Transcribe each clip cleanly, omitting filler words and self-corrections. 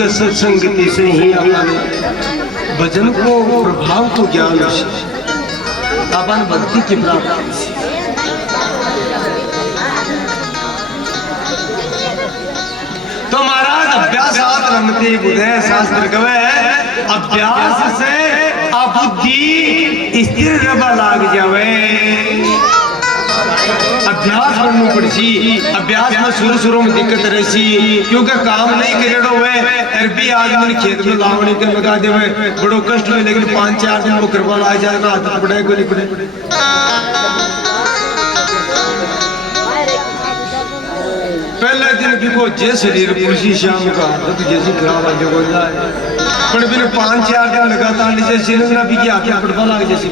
के सत्संगति से ही अपन भजन को प्रभाव को ज्ञान अपन भक्ति की प्राप्ति। तो महाराज अभ्यास रमते बुधे शास्त्र कवे अभ्यास से बुद्धि स्थिर रबा लाग जावे। अभ्यास करना पड़सी। अभ्यास में शुरू में दिक्कत रहसी क्योंकि काम नहीं करेड़ो हुए अरबी आदमी खेत में लावणी के लगा देवे बड़ो कष्ट में, लेकिन 5-4 दिन वो करवा ला जाए ना आदत पड़े को नहीं पड़े। पहले दिन देखो जे शरीर पुरुषी शाम का तो जैसे खराब आ जो जाए पर बिन 5-4 दिन लगातार नीचे सिर ना भी के आके पड़वा लाग जैसे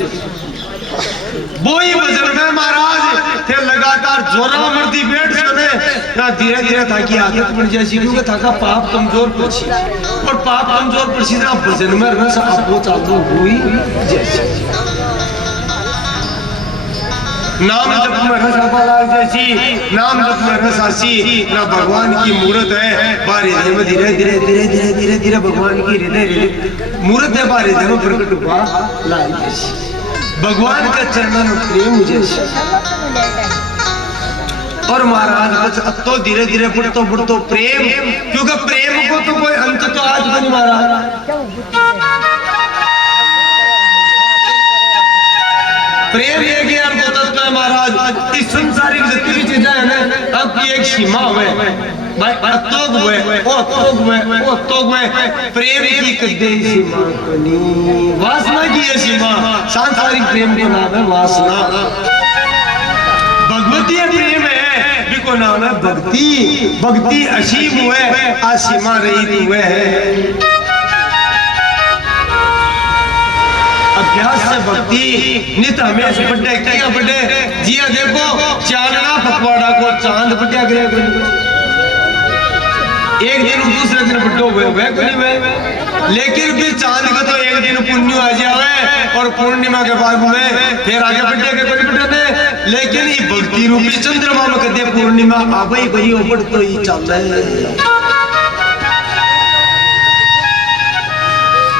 वो ही वजन में महाराज थे लगातार जोरा मर्दी बैठ सुने ना धीरे धीरे ताकि आदत बन जैसी क्योंकि ताका पाप कमजोर पड़सी और पाप कमजोर पड़सी ना वजन में रस आपको चालू हुई जैसे नाम जप में रस आपा लाग जैसी नाम जप में रस आसी ना भगवान की मूर्त है बारे में धीरे धीरे धीरे धीरे धीरे धीरे भगवान की हृदय मूर्त है बारे में प्रकट हुआ लाग जैसी भगवान का चरणों में प्रेम जैसे। और महाराज बस अब तो धीरे धीरे बढ़तो प्रेम क्योंकि प्रेम को तो कोई अंत तो आज नहीं महाराज। प्रेम ये ज्ञान को तत्व है महाराज। इस संसारिक जितनी भी चीजें है ना अब की एक सीमा हुए भाई अतोग हुए ओ तोग हुए प्रेम की कदे सीमा बनी वासना की ये सीमा सांसारिक प्रेम का नाम है वासना। भगवती प्रेम है बिको नाम है भक्ति। भक्ति असीम हुए असीमा रहित हुए है। अभ्यास से भक्ति नित हमें बड़े क्या बड़े जिया देखो चांदना पकवाड़ा को चांद बटिया गया एक दिन दूसरे दिन बड्डो हुए लेकिन फिर चांद का तो एक दिन पुण्य आ जावे और पूर्णिमा के बाद में फिर आगे बढ़े के कोई बढ़े लेकिन ये भक्ति रूपी चंद्रमा में कदे पूर्णिमा आवे गई ऊपर तो ही चल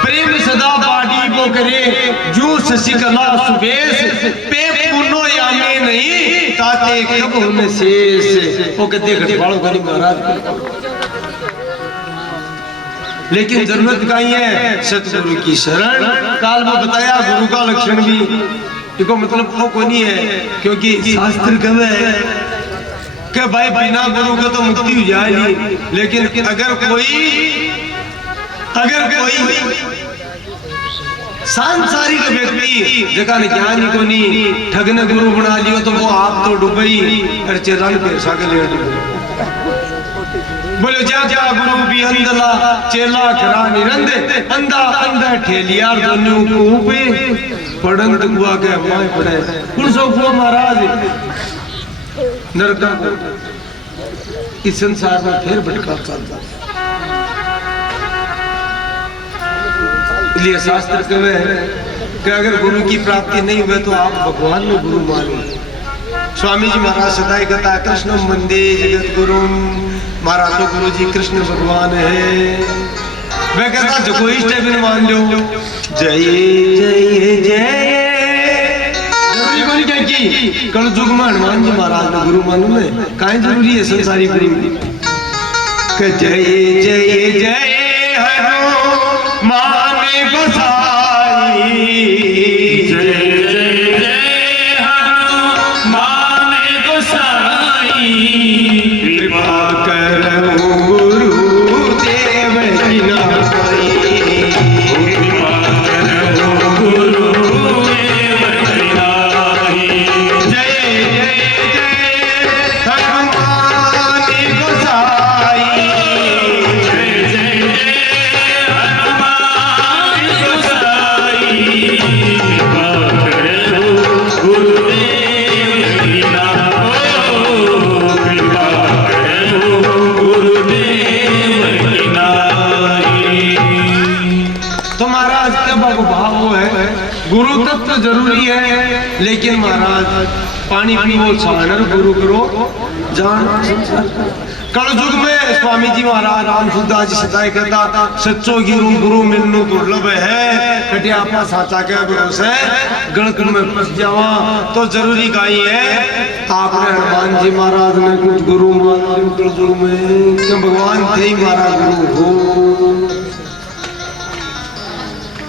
प्रेम सदा बाड़ी को करे जो शशिकला सुबेश पे पुनो यामे नहीं ताते कब होने शेष वो कदे घटवाड़ो करी महाराज। लेकिन जरूरत का ही है सतगुरु की शरण। काल में बताया गुरु का लक्षण भी देखो मतलब वो कोई नहीं है क्योंकि शास्त्र कहे है कि भाई बिना गुरु के तो मुक्ति हो जाएगी। लेकिन अगर कोई सांसारिक व्यक्ति जगह ज्ञानी को नहीं ठगने गुरु बना लियो तो वो आप तो डुबई और चेरान पैसा के लिए बोले जा जा गुरु भी अंधला चेला खरा निरंदे अंधा अंधा ठेलिया दोनों को पे पढ़ंत हुआ के माय पड़े कौन सो हुआ महाराज नरका इस संसार में फिर भटका चलता। इसलिए शास्त्र कहे कि अगर गुरु की प्राप्ति नहीं हुए तो आप भगवान में गुरु मानो। स्वामी जी महाराज सदाई कहता कृष्ण मंदे जगत गुरु महाराज तो गुरु जी कृष्ण भगवान है। मैं कहता जो इष्ट है बिन मान लो जय जय जय जरूरी क्या की कल युग में हनुमान जी महाराज ने गुरु मानो में काहे जरूरी है संसारी गुरु के जय जय जय हनुमान गोसाई जय जय जय हनुमान गोसाई कृपा करो गुरु देव की नाई कृपा करो गुरु देव की नाई जय जय जय हनुमान गोसाई जय जय जय हनुमान गोसाई कृपा करो गुरुदेव की गुरु तत्व जरूरी है। लेकिन महाराज पानी पीवो छानर गुरु करो जान कल युग में स्वामी जी महाराज रामसूरदास जी सदाई कहता सच्चो गुरु मिलनु दुर्लभ है, कटे आपा साचा के भरोसे गणक में फंस जावा तो जरूरी गाई है। आपने हनुमान जी महाराज ने कुछ गुरु गुरु में क्यों भगवान थे ही हमारा गुरु हो।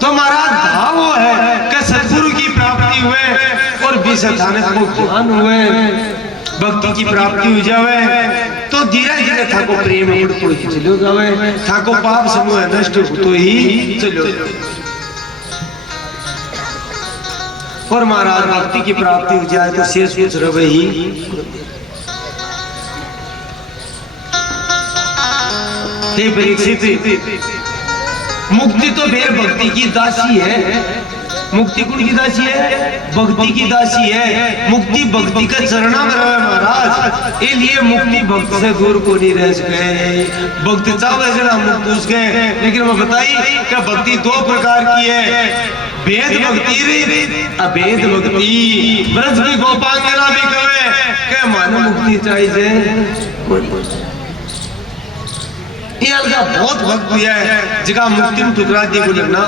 तो महाराज भाव है कि सदगुरु की प्राप्ति हुए और विषाने को ज्ञान हुए, भक्ति की प्राप्ति हो जावे तो धीरे धीरे थाको प्रेम बढ़तो ही चलो जावे, थाको पाप समूह नष्ट होतो ही चलो। और महाराज भक्ति की प्राप्ति हो जाए तो शेष कुछ रवे ही। हे परीक्षित, मुक्ति तो फिर भक्ति की दासी है। मुक्ति कौन की दासी है? भक्ति की दासी है। मुक्ति भक्ति का चरणा में रहे महाराज, इसलिए मुक्ति भक्त से दूर को नहीं रह सके। भक्ति चाहे जरा मुक्त उसके, लेकिन मैं बताई कि भक्ति दो प्रकार की है, भेद भक्ति अभेद भक्ति। ब्रज की गोपांगना भी कहे कि मानो मुक्ति चाहिए, ये अलगा बहुत भक्त है जगह मुक्ति में ठुकरा दी बोले ना।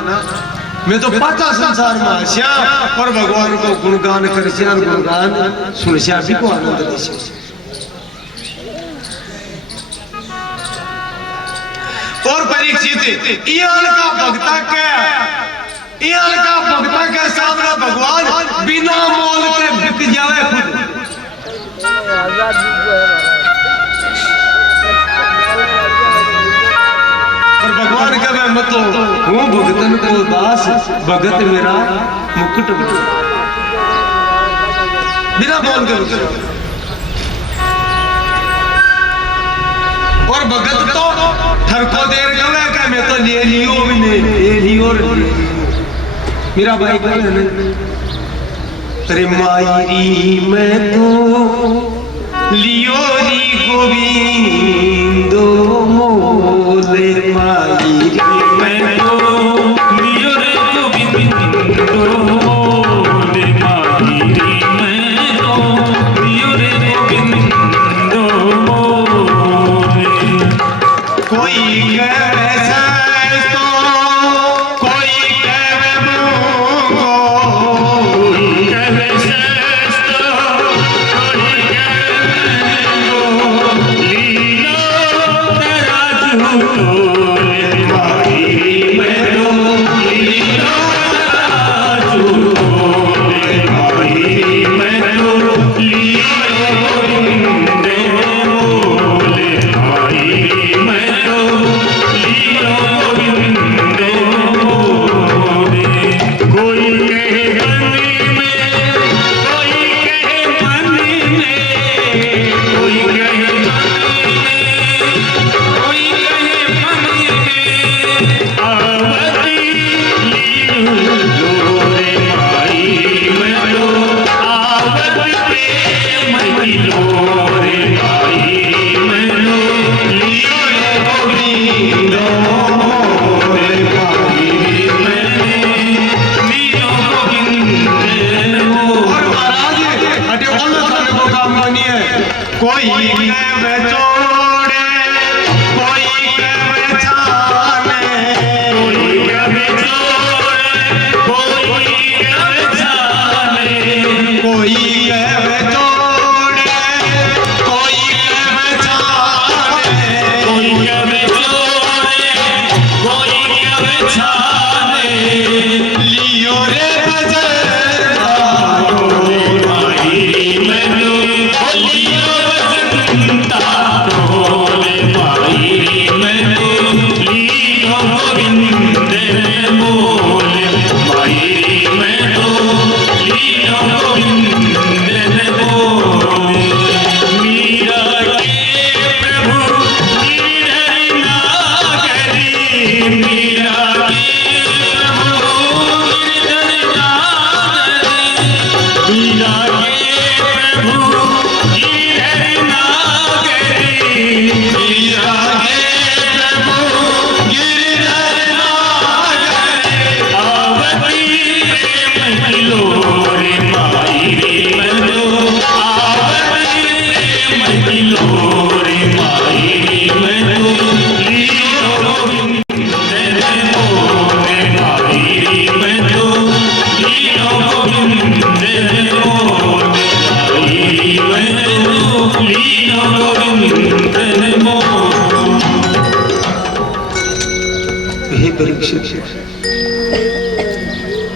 मैं तो पता संसार में आशा और भगवान को गुणगान कर गुणगान सुनश्या भी को आनंद दे। और परीक्षित इयाल का भक्ता के सामने भगवान बिना मोल के बिक जावे खुद। और भगवान का मैं मत हूँ भगतन को दास, भगत मेरा मुकुट बिना बोल के। और भगत तो ठरको देर गवे का मैं तो ले लियो भी नहीं ले लियो मेरा भाई कहे अरे मायरी मैं तो लियो री गोविंदो मोले मायरी मैं तो लियो रे गोविंदो मोले मायरी मैं तो लियो रे गोविंदो मोले। कोई कैसा तो कोई कहे मुझको, कोई कहे श्रेष्ठ कोई कहे मुझको, लीलो तराजू तोले मायरी मैं तो लीलो तराजू तोले मायरी मैं तो लियो गोविंदे मोले मायरी मैं तो लियो गोविंदे मोले। कोई कहे मन में, कोई कहे मन में, कोई कहे मन में, कोई कहे मन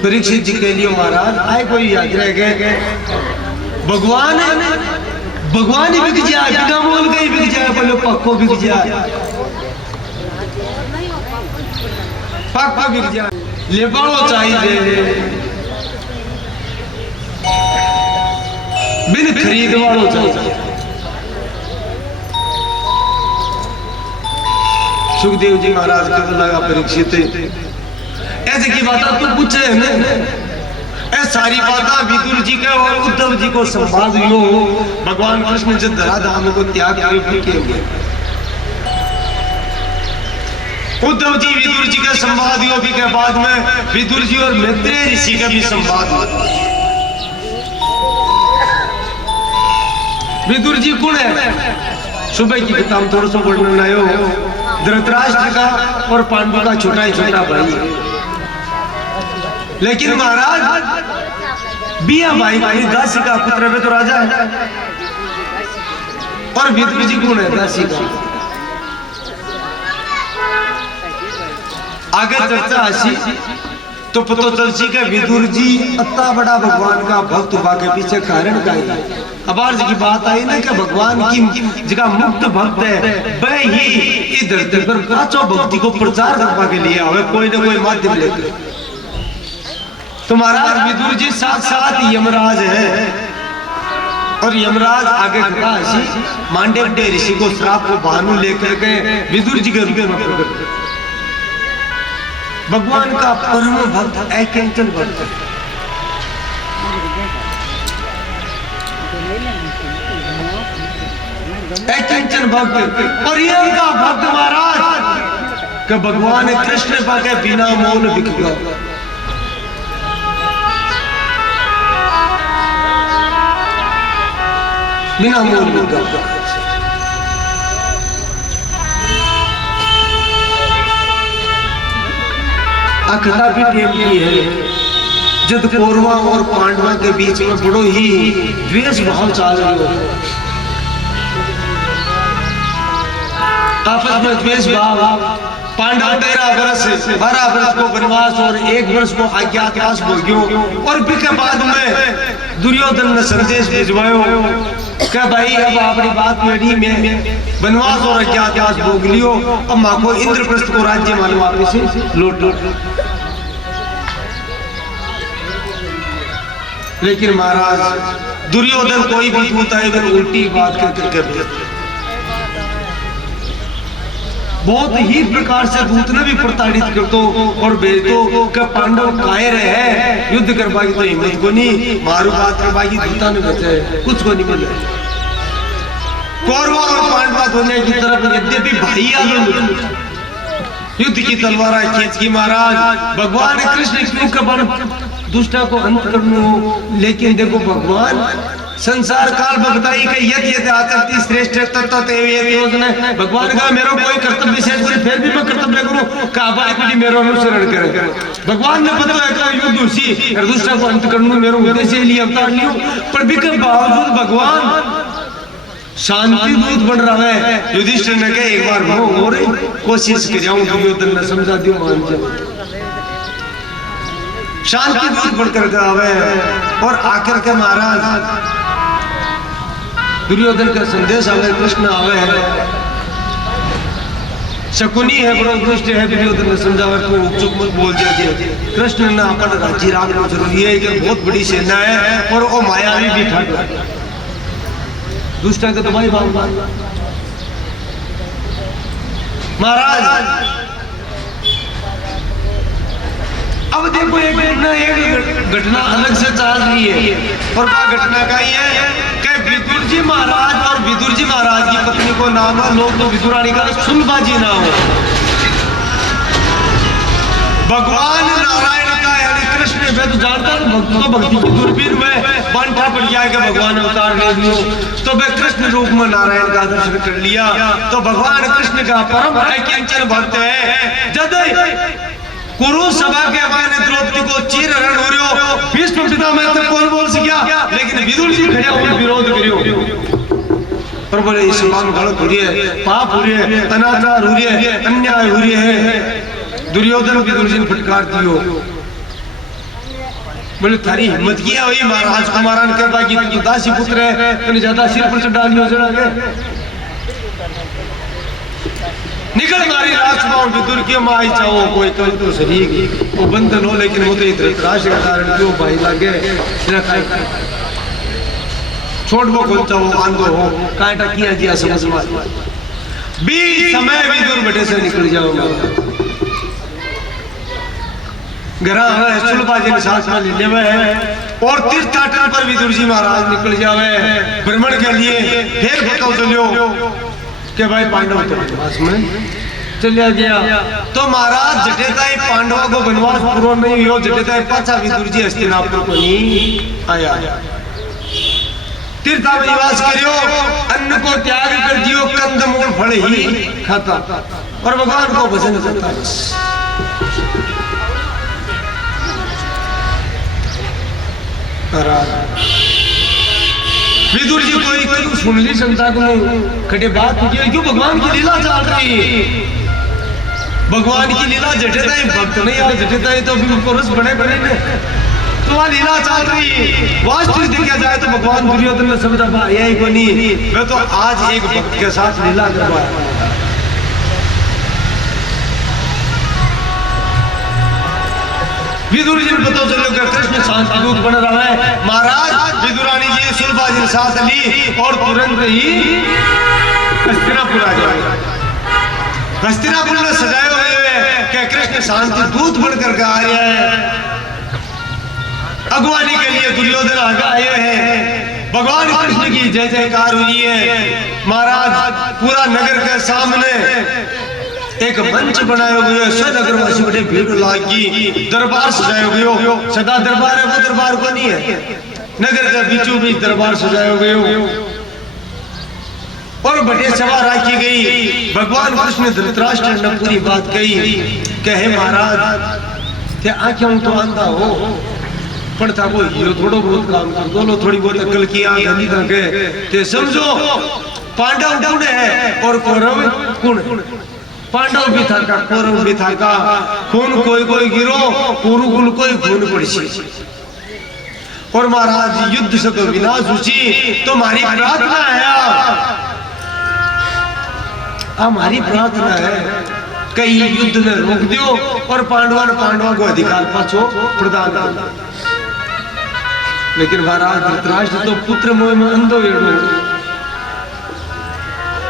परीक्षित जी के लिए महाराज आए कोई याद रह गए भगवान भगवान ही बिक जाए बिना मोल गई बिक जाए बोले पक्को बिक जाए पक्का बिक जाए ले बड़ो चाहिए बिन खरीद वालों चाहिए। सुखदेव जी महाराज को लगा परीक्षित ऐसे की बात तू पूछे है ऐ सारी बातें विदुर जी के और उद्धव जी को संवाद लो भगवान कृष्ण जब धराधाम को त्याग किए उद्धव जी विदुर जी के संवाद योगी के बाद में विदुर जी और मैत्रेय ऋषि का भी संवाद हुआ। विदुर जी कौन है सुबह की किताब थोड़ा सा वर्णन आयो धृतराष्ट्र का और पांडु का छोटा ही छोटा भाई लेकिन महाराज बिया भाई दासी का पुत्र में तो राजा है और विदुर जी कौन है दासी का आगे चर्चा आशी तो पतो चलसी के विदुर जी इतना बड़ा भगवान का भक्त हुआ के पीछे कारण का ही अब आज की बात आई ना कि भगवान की जगह मुक्त भक्त है वह ही इधर पर पांचों भक्ति को प्रचार करवा के लिए आवे कोई ना कोई माध्यम लेकर तो महाराज विदुर जी साथ यमराज है और यमराज आगे खड़ा है मांडव्य ऋषि को श्राप को भानु लेकर के विदुर जी के रूप में प्रकट भगवान का परम भक्त अकिंचन भक्त अकिंचन भक्त और ये उनका भक्त महाराज कि भगवान कृष्ण पाके बिना मौन बिक गया बिना मौन बिक गया अखड़ा भी टेम की है जब कौरवा और पांडवा के बीच में बड़ो ही द्वेष भाव चाल रही हो आपस में द्वेष भाव पांडव 12 वर्ष को वनवास और 1 वर्ष को अज्ञातवास भोग्यो और फिर के बाद में दुर्योधन ने संदेश भिजवायो क्या भाई अब अपनी बात मेरी में वनवास और अज्ञातवास भोग लियो अब मां को इंद्रप्रस्थ को राज्य मानो वापस लौट लेकिन महाराज दुर्योधन कोई भी दूत आए उल्टी बात करके बहुत ही प्रकार से दूत ने भी प्रताड़ित कर दो और भेज दो कि पांडव कायर है युद्ध करवाई तो हिम्मत को नहीं मारू बात करवाई दूता ने बचे कुछ को नहीं मिले कौरव और पांडवा दोनों की तरफ यद्यपि भाई युद्ध की तलवार खींच की महाराज भगवान कृष्ण क्यों कबन दुष्टा को अंत करना लेकिन देखो भगवान संसार काल बताई कि यदि यदि आचरती श्रेष्ठ तत्व तेने भगवान का मेरा कोई कर्तव्य शेष करे फिर भी मैं कर्तव्य करूं काबा अपनी मेरा अनुसरण करे भगवान ने बताया कि युद्ध उसी दुष्टा को अंत करना मेरा उद्देश्य लिए अवतार लियो पर भी के बावजूद भगवान शांति दूत बन रहा है युधिष्ठिर ने कहा एक बार वो और कोशिश करियाऊं दुर्योधन ने समझा दियो मान जाओ शांति दूत बनकर आवे और आकर के महाराज दुर्योधन का संदेश आवे कृष्ण आवे शकुनी है बड़ा दुष्ट है दुर्योधन ने समझावे को चुप मत बोल जाए कृष्ण ने अपन राज्य राखना जरूरी है कि बहुत बड़ी सेना है और वो मायावी भी ठग दुष्टा का तुम्हारी भाव महाराज अब देखो एक घटना अलग से चल रही है और क्या घटना का ही है कि विदुर जी महाराज और विदुर जी महाराज की पत्नी को नाम है लोग तो विदुरानी का सुलभा जी नाम है भगवान नारायण का यानी कृष्ण मैं तो जानता हूँ भक्तों को भक्ति की दूरबीन में बांटा पड़ जाएगा भगवान अवतार ले लियो तो मैं कृष्ण रूप में नारायण का दर्शन कर लिया तो भगवान कृष्ण का परम अकिंचन भक्त है जब कुरु सभा के मैंने द्रौपदी को चीर रण हो रहे हो भीष्म पितामह तक कौन बोल सकिया लेकिन विदुर जी खड़े होकर विरोध करियो पर बोले इस बात गलत हो रही है पाप हो रही है अनाचार हो रही है अन्याय हो रही है दुर्योधन विदुर जी ने फटकार दियो, बोले थारी हिम्मत किया वही महाराज को मारन कर बाकी तू दासी पुत्र है, तूने ज्यादा सिर पर चढ़ा लियो जरा के निकल मारी राजपाल विदुर के माई चाहो कोई कल तो सही वो बंधन हो, लेकिन वो तो इतने त्रास के कारण क्यों भाई लागे छोड़ वो कौन चाहो आंदो हो कांटा किया जिया समझ में बीच समय विदुर बटे से निकल जाओ घरा है सुलभाजी ने सांस में ले लेवे और तीर्थाटन पर विदुर जी महाराज निकल जावे भ्रमण के लिए। फिर बताओ चलियो कि भाई पांडव तो वनवास में चलिया गया, तो महाराज जटेताई पांडवों को वनवास पूरा नहीं हुआ, जटेताई पाछा विदुर जी हस्तिनापुर को नहीं आया, तीर्था में निवास करियो, अन्न को त्याग कर दियो, कंदमूल फल ही खाता और भगवान को भजन करता बस। विदुर जी कोई सुन ली संता को खटे बात क्यों भगवान की लीला चल रही, भगवान की लीला जटेताई भक्त नहीं आ जटेताई तो अभी पुरुष बड़े बड़े ने तो वह लीला चल रही। वास्तविक देखा जाए तो भगवान दुर्योधन ने समझा भाई यही को नहीं, मैं तो आज एक भक्त के साथ लीला करवाया। विदुर जी ने पता चलो कि कृष्ण शांति दूत बन रहा है। महाराज विदुरानी जी सुलभा जी ने साथ ली और तुरंत ही हस्तिनापुर आ जाए। हस्तिनापुर में सजाए हुए कि कृष्ण शांति दूत बनकर आ रहा है, अगवानी के लिए दुर्योधन आए हैं, भगवान कृष्ण की जय जयकार हुई है। महाराज पूरा नगर के सामने एक मंच बनाया हुआ है, सब नगरवासी बड़े भीड़ लागी, दरबार सजाया हुआ, सदा दरबार है वो दरबार को नहीं है, नगर के बीचों बीच दरबार सजाया हुआ और बड़े सभा रखी गई। भगवान कृष्ण ने धृतराष्ट्र ने पूरी बात कही कि हे महाराज ते आंखें तो अंधा हो पर था वो हीरो थोड़ो बहुत काम कर दो लो, थोड़ी बहुत अकल की आंख अंधी करके ते समझो पांडव कौन है और कौरव कौन है। पांडव भी था का कौरव भी था का, खून कोई कोई गिरो कुरुकुल कोई खून पड़ी और महाराज युद्ध से तो विनाश हुई, तो हमारी प्रार्थना है, हमारी प्रार्थना है कई युद्ध में रोक दियो और पांडवों को अधिकार पाछो प्रदान कर। लेकिन महाराज धृतराष्ट्र तो पुत्र मोह में अंधो वेड़ो,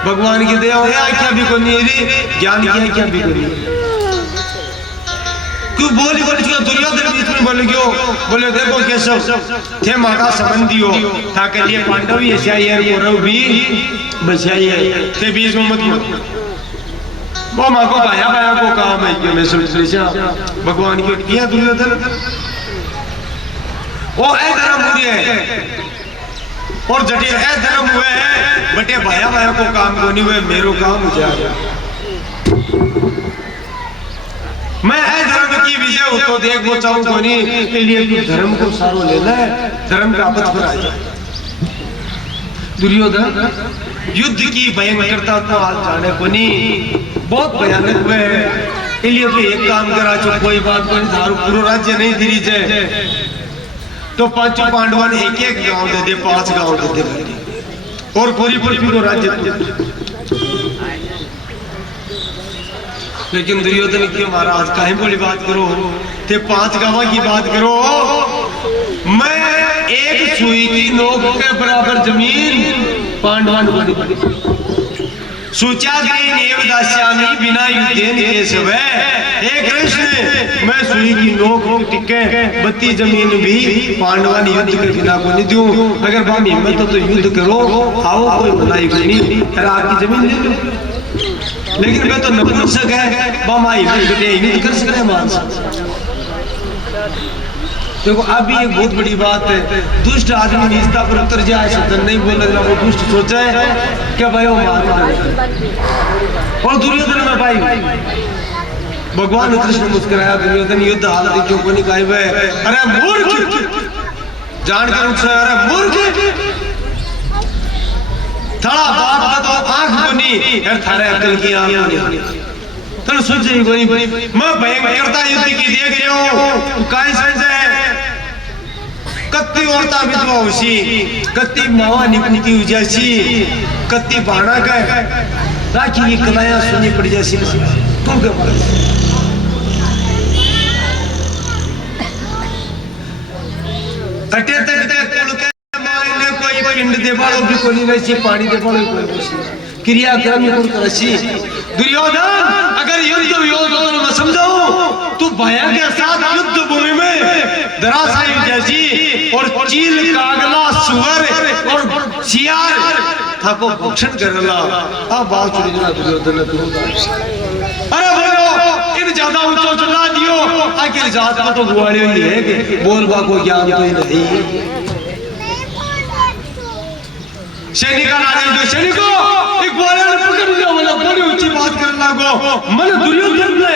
भगवान की दया है क्या भी को नहीं, ज्ञान की क्या भी को नहीं, क्यों बोली दुर्योधन बीच में बोल गयो, बोले देखो केशव थे माँ का संबंधी हो था के लिए पांडव ही ऐसा है कौरव भी बचाई है, ते बीच में मत वो माँ को भाया भाया को काम है कि मैं समझ भगवान की किया दुर्योधन वो है धर्म है और जटे है धर्म हुए हैं बटे भाया भाया को काम को नहीं हुए, मेरो काम हो जाएगा। मैं है धर्म की विजय हो तो देख वो चाहूं को नहीं, के लिए तू धर्म को सारो लेना है, धर्म का पथ पर आ जाए। दुर्योधन युद्ध की भयंकरता को आज जाने को नहीं, बहुत भयानक हुए है, इसलिए तो एक काम करा चो कोई बात को नहीं, पूरा राज्य नहीं धीरी जाए तो पांचों पांडवों ने एक एक गांव दे दे, 5 गांव दे दे और पूरी पृथ्वी को राज्य। लेकिन दुर्योधन की महाराज काहे बोली बात करो, ते 5 गांव की बात करो, मैं एक सुई की नोक के बराबर जमीन पांडवान को सूचा दास्यामी बिना युद्धेन केशव हे कृष्ण, मैं सुई की नोक टिके 32 जमीन भी पांडवान युद्ध के बिना को नहीं दूं, अगर बाम हिम्मत तो युद्ध करो, आओ कोई बनाई नहीं अरे आपकी जमीन दे दो, लेकिन मैं तो नपुंसक है बाम आई युद्ध कर सकते हैं मानस। देखो अभी एक बहुत बड़ी बात है, दुष्ट आदमी निजता पर उतर जाए सदन नहीं बोलना, वो दुष्ट सोचा है क्या भाई वो मार और दुर्योधन में भाई भगवान कृष्ण मुस्कुराया, दुर्योधन युद्ध हालत क्यों को नहीं कहे, अरे मूर्ख जानकर उठ अरे मूर्ख थारा बाप का तो आंख बनी यार, थारे अकल की आंख बनी तन सोचे कोनी मैं भयंकरता युद्ध की देख रहा हूं काय समझे कत्ती औरता विधवा होशी कत्ती मावा निकुती उजासी कत्ती बाणा का राखी की कलायां सुनी पड़ जैसी तुम के मारे अटे तक कुल के मायने कोई पिंड दे वालो भी कोनी वैसी पानी दे वालो कोई वैसी क्रियाक्रम को करसी दुर्योधन अगर युद्ध योद्धा में समझाऊं तू भया के साथ युद्ध भूमि में धराशायी जैसी और चील कागला सुअर और सियार थाको भक्षण करला आ बात सुनी ना दुर्योधन तू अरे बोलो इन ज्यादा ऊंचा चला दियो आखिर जात में तो गुआड़े ही है कि बोलबा को ज्ञान तो ही नहीं सैनिका नारी जो सैनिको एक बोले ने पकड़ लिया वाला बड़ी ऊंची बात करने लागो मन दुर्योधन ने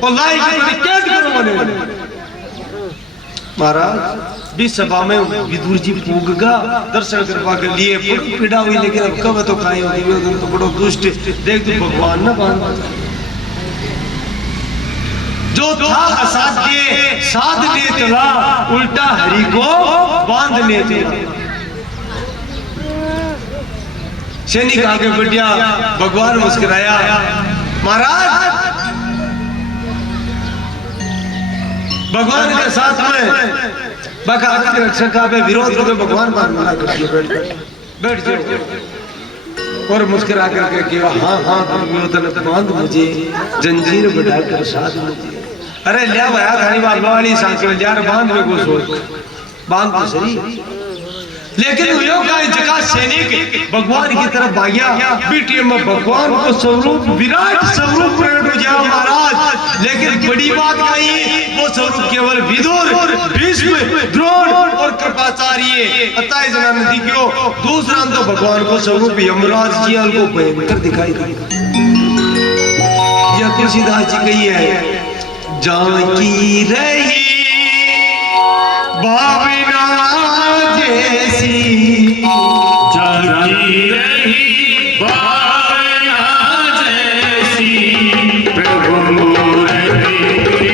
और लाई की कैद करो मने महाराज भी सभा में विदुर जी पूगगा दर्शन करवा के लिए पीड़ा हुई लेकिन अब कब तो खाए दुर्योधन तो बड़ो दुष्ट देख तू भगवान ना बांध जो था असाध्य साध ले चला उल्टा हरि को बांध ले चला सैनिक आगे बढ़िया भगवान मुस्कुराया महाराज भगवान के साथ में बाका की रक्षा का पे विरोध करके भगवान मना कर दिया बैठ जाओ और मुस्कुरा करके किया हाँ हाँ दुर्योधन बांध मुझे जंजीर बढ़ाकर साथ मुझे अरे लिया भया खानी बात वाली सांकल यार बांध में को सोच बांध तो सही लेकिन यो का जगह सैनिक भगवान की तरफ भाग्या बेटी में भगवान को स्वरूप विराट स्वरूप प्रकट हो जाए महाराज लेकिन बड़ी बात कही वो स्वरूप केवल विदुर भीष्म द्रोण और कृपाचार्य अतः जना नदी क्यों दूसरा तो भगवान को स्वरूप यमराज जी को भयंकर दिखाई दिया यह तुलसीदास जी कही है जानकी रही भावना जैसी जानकी रही भावना जैसी प्रभु मूर्ति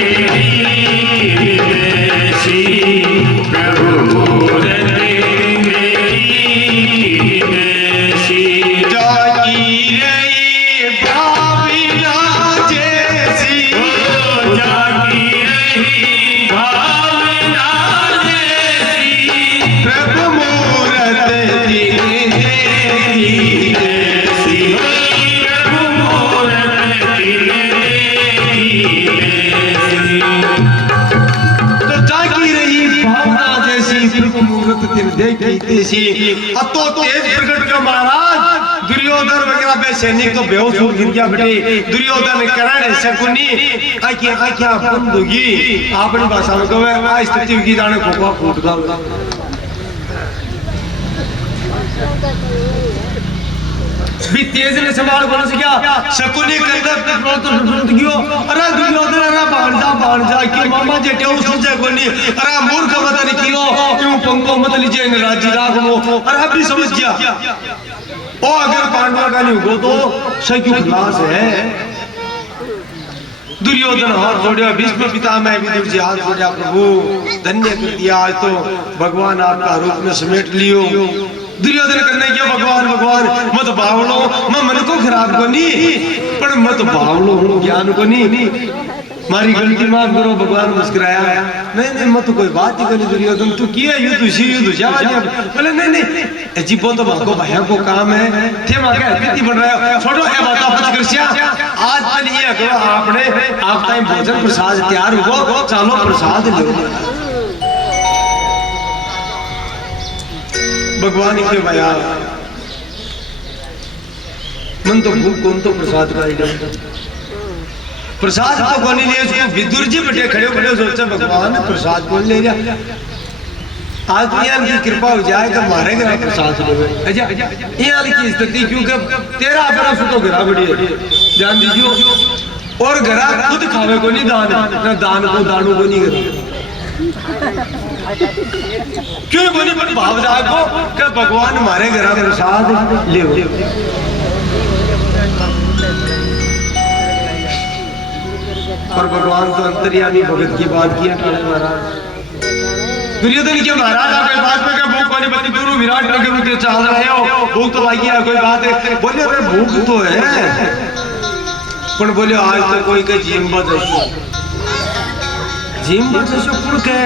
जैसी प्रभु मूर्ति जैसी जानकी रही भावना जैसी जानकी रही भावना प्रभु मूर्ति जैसी प्रभु मूर्ति तो जागी रही भावना जैसी प्रभु मूर्त तेरे देखी तैसी अब तो तेज प्रकट का महाराज दुर्योधन वगैरह पे सैनिक तो बेहोश हो गिर गया बेटे दुर्योधन करण शकुनी आख्या बंद होगी अपनी भाषा में कहे आ स्थिति की जाने खोखा फूट गया भी तेज ने संभाल बोल से क्या शकुनी कंदर तो सुन गयो अरे दुर्योधन अरे बाण जा कि मामा जेटे उस सोचे कोनी अरे मूर्ख मत नहीं कियो यूं पंको मत लीजिए इन राज्य राखो अरे अभी समझ गया ओ अगर पांडवा का नहीं हो तो सही खलास है दुर्योधन हाथ जोड़िया भीष्म पितामह विदुर जी हाथ जोड़िया प्रभु धन्य कर दिया आज तो भगवान आपका रूप में समेट लियो दुर्योधन करने क्या भगवान भगवान मत बावलो मैं मन को खराब को नहीं पर मत बावलो ज्ञान को नहीं मारी गलती माफ करो भगवान मुस्कुराया नहीं मत कोई बात ही नहीं दुर्योधन तू किया युद्ध उसी युद्ध जा बोले नहीं जी बोल तो भागो भैया को काम है थे मां क्या कितनी बन रहा है छोड़ो ये बात आप कृष्या आज तक ये करो आपने आप टाइम भोजन प्रसाद तैयार हो चलो प्रसाद लो भगवान के भया मन तो भूख कौन तो प्रसाद का प्रसाद तो कौन ले उसको विदुर जी बैठे खड़े खड़े सोचते भगवान प्रसाद कौन ले गया आज भगवान की कृपा हो जाए तो मारे घर प्रसाद ले यहाँ की स्थिति क्योंकि तेरा अपना फुटो घरा बढ़िया ध्यान दीजिए और घरा खुद खावे को नहीं दान ना दान को दानों को नहीं करा क्यों बोली पर भाव जागो कि भगवान हमारे घर प्रसाद ले पर भगवान तो अंतर्यामी भगत की बात किया काले महाराज। दुर्योधन के महाराज आप बात में क्या भूख पानी बत्ती गुरु विराट नगर में चल रहे हो, भूख तो लगी है, कोई बात है? बोले अरे भूख तो है, पण बोले आज तो कोई के जिम बदशो कुड़ के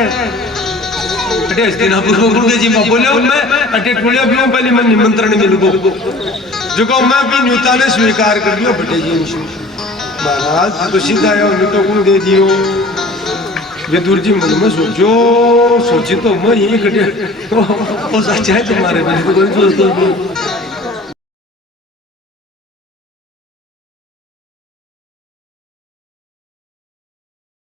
अटे हस्तिनापुर को कुड़ के जिम बोले मैं अटे टुलिया भी पहले मैं निमंत्रण मिल गो जो को मैं भी न्यूता ने स्वीकार कर लियो बटे जी महाराज तो सीधा आया तो कुड़ दे दियो। विदुर जी मन में सोची तो मैं यही कटे ओ सच्चा है तुम्हारे में तो कोई सोचता